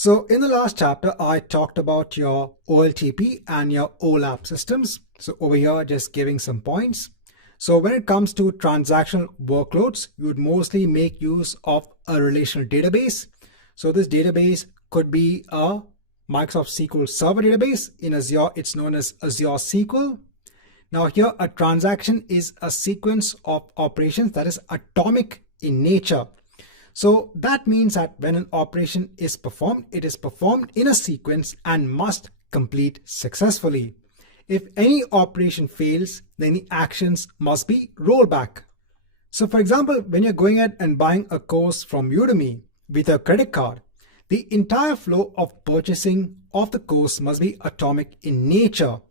So in the last chapter, I talked about your OLTP and your OLAP systems. So over here, just giving some points. So when it comes to transactional workloads, you would mostly make use of a relational database. So this database could be a Microsoft SQL Server database. In Azure, it's known as Azure SQL. Now here, a transaction is a sequence of operations that is atomic in nature. So that means that when an operation is performed, it is performed in a sequence and must complete successfully. If any operation fails, then the actions must be rolled back. So for example, when you're going ahead and buying a course from Udemy with a credit card, the entire flow of purchasing of the course must be atomic in nature.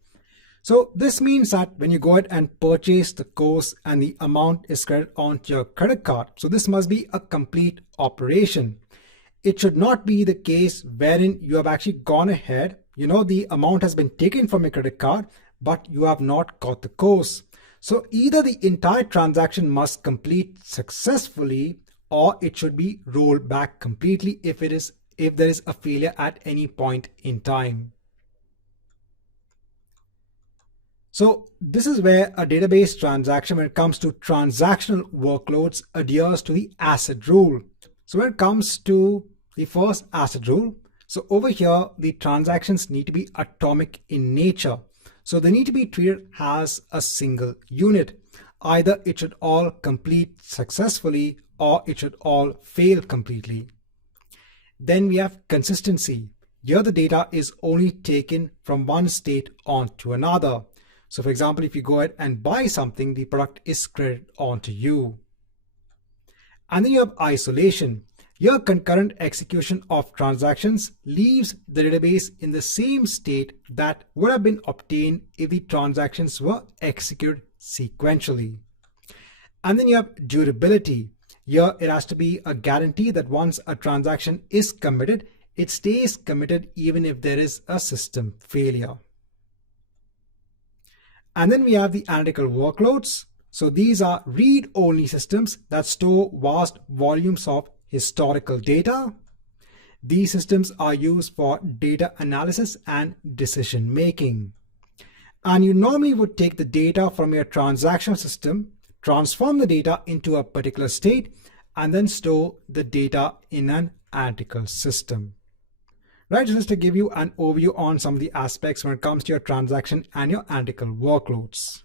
So this means that when you go ahead and purchase the course and the amount is credited onto your credit card, so this must be a complete operation. It should not be the case wherein you have actually gone ahead, the amount has been taken from your credit card, but you have not got the course. So either the entire transaction must complete successfully or it should be rolled back completely if there is a failure at any point in time. So this is where a database transaction, when it comes to transactional workloads, adheres to the ACID rule. So when it comes to the first ACID rule, so over here, the transactions need to be atomic in nature. So they need to be treated as a single unit. Either it should all complete successfully or it should all fail completely. Then we have consistency. Here the data is only taken from one state onto another. So for example, if you go ahead and buy something, the product is credited onto you. And then you have isolation. Your concurrent execution of transactions leaves the database in the same state that would have been obtained if the transactions were executed sequentially. And then you have durability. Here it has to be a guarantee that once a transaction is committed, it stays committed even if there is a system failure. And then we have the analytical workloads. So these are read-only systems that store vast volumes of historical data. These systems are used for data analysis and decision making. And you normally would take the data from your transactional system, transform the data into a particular state, and then store the data in an analytical system. Right, just to give you an overview on some of the aspects when it comes to your transaction and your analytical workloads.